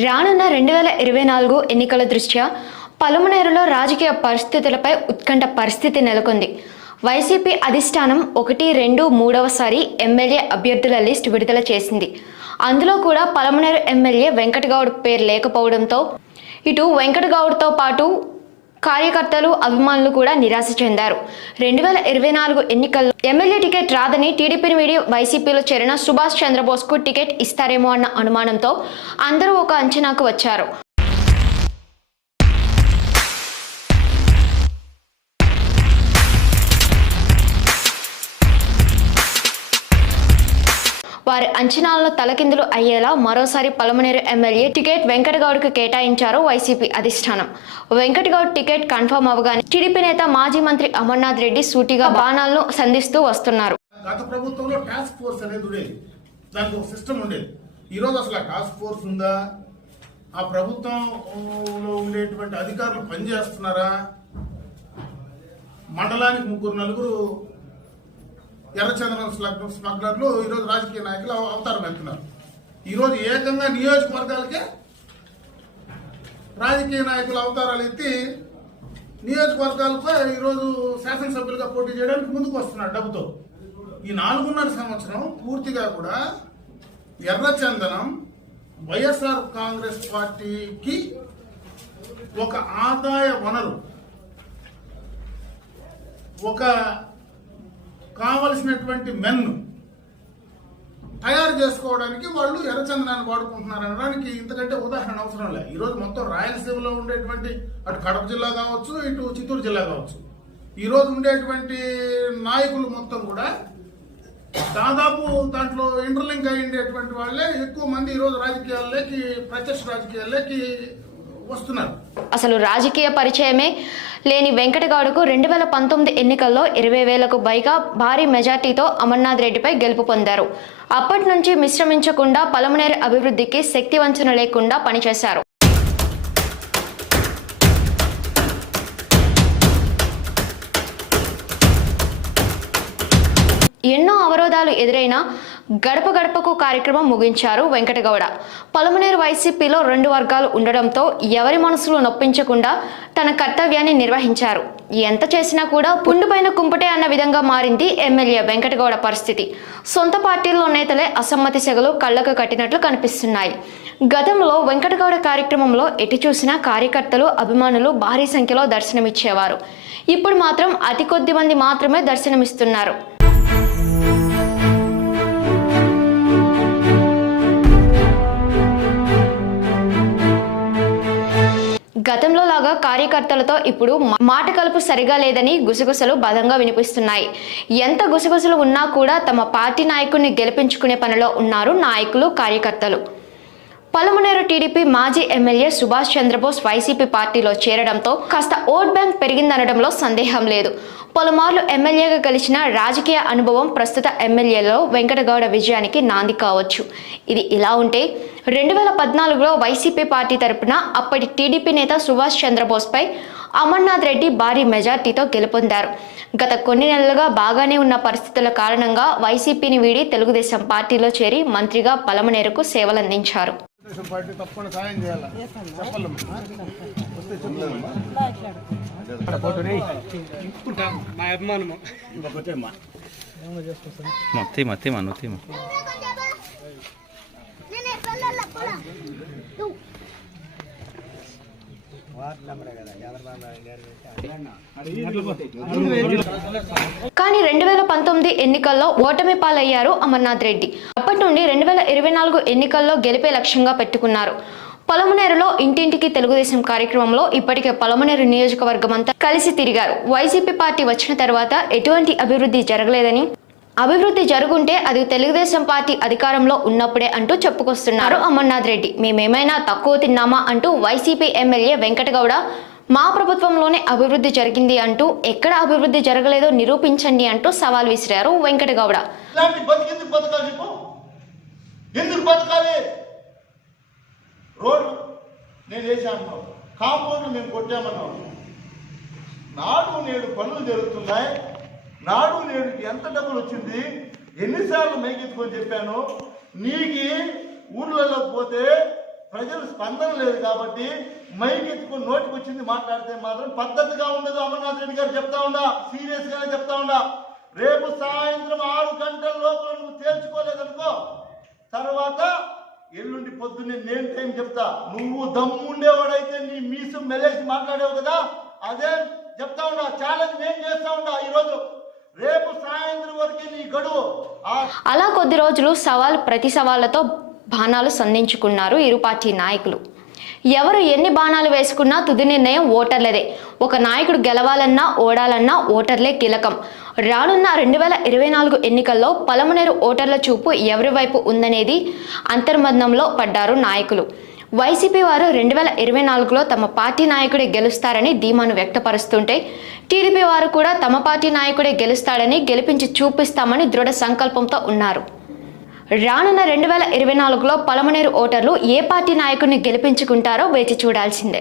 రానున్న 2024 ఎన్నికల దృష్ట్యా పలమనేరులో రాజకీయ పరిస్థితులపై ఉత్కంఠ పరిస్థితి నెలకొంది. వైసీపీ అధిష్టానం 1, 2, 3వసారి ఎమ్మెల్యే అభ్యర్థుల లిస్ట్ విడుదల చేసింది. అందులో కూడా పలమనేరు ఎమ్మెల్యే వెంకటగౌడ్ పేరు లేకపోవడంతో ఇటు వెంకటగౌడ్తో పాటు కార్యకర్తలు, అభిమానులు కూడా నిరాశ చెందారు. 2024 ఎన్నికల్లో ఎమ్మెల్యే టికెట్ రాదని టీడీపీని వీడి వైసీపీలో చేరిన సుభాష్ చంద్రబోస్కు టికెట్ ఇస్తారేమో అన్న అనుమానంతో అందరూ ఒక అంచనాకు వచ్చారు. వారి అంచనాలను తలకిందులు అయ్యేలా మరోసారి పలమనేరు ఎమ్మెల్యే టికెట్ వెంకటగౌడ్కు కేటాయించారు వైసీపీ అధిష్టానం. వెంకటగౌడ్ టికెట్ కన్ఫర్మ్ అవగానే టీడీపీ నేత మాజీ మంత్రి అమర్నాథ్ రెడ్డి సూటిగా బాణాలను సంధిస్తూ వస్తున్నారు. గత ప్రభుత్వంలో టాస్క్ ఫోర్స్ అనేది ఉండేది, దానికి ఒక సిస్టమ్ ఉండేది. ఈరోజు అసలు ఆ టాస్క్ ఫోర్స్ ఉందా? ఆ ప్రభుత్వంలో ఉండేటువంటి అధికారులు పనిచేస్తున్నారా? మండలానికి 3-4 ఎర్రచందనం స్మగ్లర్లు ఈరోజు రాజకీయ నాయకులు అవతారం వెళ్తున్నారు. ఈరోజు ఏకంగా నియోజకవర్గాలకే రాజకీయ నాయకులు అవతారాలు ఎత్తి నియోజకవర్గాలపై ఈరోజు శాసనసభ్యులుగా పోటీ చేయడానికి ముందుకు వస్తున్నారు డబ్బుతో. ఈ 4.5 సంవత్సరం పూర్తిగా కూడా ఎర్రచందనం వైఎస్ఆర్ కాంగ్రెస్ పార్టీకి ఒక ఆదాయ వనరు, ఒక కావలసినటువంటి మెన్ను తయారు చేసుకోవడానికి వాళ్ళు ఎర్రచందనాన్ని వాడుకుంటున్నారు అనడానికి ఇంతకంటే ఉదాహరణ అవసరం లేదు. ఈరోజు మొత్తం రాయలసీమలో ఉండేటువంటి అటు కడప జిల్లా కావచ్చు, ఇటు చిత్తూరు జిల్లా కావచ్చు, ఈరోజు ఉండేటువంటి నాయకులు మొత్తం కూడా దాదాపు దాంట్లో ఇంటర్లింక్ అయి ఉండేటువంటి వాళ్ళే ఎక్కువ మంది ఈరోజు రాజకీయాల్లోకి, ప్రత్యక్ష రాజకీయాల్లోకి వస్తున్నారు. అసలు రాజకీయ పరిచయమే లేని వెంకటగౌడకు 2019 ఎన్నికల్లో 20,000కు పైగా భారీ మెజార్టీతో అమర్నాథ్ రెడ్డిపై గెలుపు పొందారు. అప్పటి నుంచి విశ్రమించకుండా పలమనేరు అభివృద్ధికి శక్తి వంచన లేకుండా పనిచేశారు. ఎన్నో అవరోధాలు ఎదురైనా గడప గడపకు కార్యక్రమం ముగించారు వెంకటగౌడ. పలమనేరు వైసీపీలో 2 వర్గాలు ఉండడంతో ఎవరి మనసులు నొప్పించకుండా తన కర్తవ్యాన్ని నిర్వహించారు. ఎంత చేసినా కూడా పుండుపైన కుంపటే అన్న విధంగా మారింది ఎమ్మెల్యే వెంకటగౌడ పరిస్థితి. సొంత పార్టీల్లో నేతలే అసమ్మతి సెగలు కళ్లకు కట్టినట్లు కనిపిస్తున్నాయి. గతంలో వెంకటగౌడ కార్యక్రమంలో ఎటు చూసినా కార్యకర్తలు, అభిమానులు భారీ సంఖ్యలో దర్శనమిచ్చేవారు. ఇప్పుడు మాత్రం అతి కొద్ది మంది మాత్రమే దర్శనమిస్తున్నారు. గతంలో లాగా కార్యకర్తలతో ఇప్పుడు మాట కలుపు సరిగా లేదని గుసగుసలు బలంగా వినిపిస్తున్నాయి. ఎంత గుసగుసలు ఉన్నా కూడా తమ పార్టీ నాయకుడిని గెలిపించుకునే పనిలో ఉన్నారు నాయకులు, కార్యకర్తలు. పలమనేరు టీడీపీ మాజీ ఎమ్మెల్యే సుభాష్ చంద్రబోస్ వైసీపీ పార్టీలో చేరడంతో కాస్త ఓట్ బ్యాంక్ పెరిగిందనడంలో సందేహం లేదు. పలుమార్లు ఎమ్మెల్యేగా గెలిచిన రాజకీయ అనుభవం ప్రస్తుత ఎమ్మెల్యేలో వెంకటగౌడ విజయానికి నాంది కావచ్చు. ఇది ఇలా ఉంటే 2014లో వైసీపీ పార్టీ తరపున అప్పటి టీడీపీ నేత సుభాష్ చంద్రబోస్పై అమర్నాథ్ రెడ్డి భారీ మెజార్టీతో గెలుపొందారు. గత కొన్ని నెలలుగా బాగానే ఉన్న పరిస్థితుల కారణంగా వైసీపీని వీడి తెలుగుదేశం పార్టీలో చేరి మంత్రిగా పలమనేరుకు సేవలందించారు. కానీ 2019 ఎన్నికల్లో ఓటమి పాలయ్యారు అమర్నాథ్ రెడ్డి. అప్పటి నుండి 2024 ఎన్నికల్లో గెలిపే లక్ష్యంగా పెట్టుకున్నారు. పలమనేరులో ఇంటింటికి తెలుగుదేశం కార్యక్రమంలో ఇప్పటికే పలమనేరు నియోజకవర్గం అంతా కలిసి తిరిగారు. వైసీపీ పార్టీ వచ్చిన తర్వాత ఎటువంటి అభివృద్ధి జరగలేదని, అభివృద్ధి జరుగుంటే అది తెలుగుదేశం పార్టీ అధికారంలో ఉన్నప్పుడే అంటూ చెప్పుకొస్తున్నారు అమర్నాథ్ రెడ్డి. మేమేమైనా తక్కువ తిన్నామా అంటూ వైసీపీ ఎమ్మెల్యే వెంకటగౌడ మా ప్రభుత్వంలోనే అభివృద్ధి జరిగింది అంటూ, ఎక్కడ అభివృద్ధి జరగలేదో నిరూపించండి అంటూ సవాల్ విసిరారు వెంకటగౌడ. రోడ్డు నేను వేసాను, కాంపౌండ్ మేము కొట్టామన్నాను. నాడు నేడు పనులు జరుగుతున్నాయి. నాడు నేడుకి ఎంత డబ్బులు వచ్చింది, ఎన్నిసార్లు మైకెత్తుకొని చెప్పాను. నీకు ఊర్లలో పోతే ప్రజలు స్పందన లేదు కాబట్టి మైక్ ఎత్తుకుని నోటికి వచ్చింది మాట్లాడితే మాత్రం పద్ధతిగా ఉండదు. అమర్నాథ్ రెడ్డి గారు చెప్తా ఉండా, సీరియస్ గానే చెప్తా ఉండా, రేపు సాయంత్రం 6 గంటల లోపల నువ్వు తేల్చుకోలేదనుకో, తర్వాత ఎల్లుండి పొద్దున్నే నేను టైం చెప్తా. నువ్వు దమ్ముండేవాడైతే నీ మీసం మెలేసి మాట్లాడేవు కదా, అదే చెప్తా ఉన్నా. ఛాలెంజ్ నేను చేస్తా ఉన్నా ఈరోజు. రేపు సాయంత్రం వరకే నీ గడువు. అలా కొద్ది రోజులు ప్రతి సవాళ్లతో బాణాలు సంధించుకున్నారు ఇరు పార్టీ నాయకులు. ఎవరు ఎన్ని బాణాలు వేసుకున్నా తుది నిర్ణయం ఓటర్లదే. ఒక నాయకుడు గెలవాలన్నా ఓడాలన్నా ఓటర్లే కీలకం. రానున్న 2024 ఎన్నికల్లో పలమనేరు ఓటర్ల చూపు ఎవరి వైపు ఉందనేది అంతర్మథనంలో పడ్డారు నాయకులు. వైసీపీ వారు 2024లో తమ పార్టీ నాయకుడే గెలుస్తారని ధీమాను వ్యక్తపరుస్తుంటే, టీడీపీ వారు కూడా తమ పార్టీ నాయకుడే గెలుస్తాడని, గెలిపించి చూపిస్తామని దృఢ సంకల్పంతో ఉన్నారు. రానున్న 2024లో పలమనేరు ఓటర్లు ఏ పార్టీ నాయకుడిని గెలిపించుకుంటారో వేచి చూడాల్సిందే.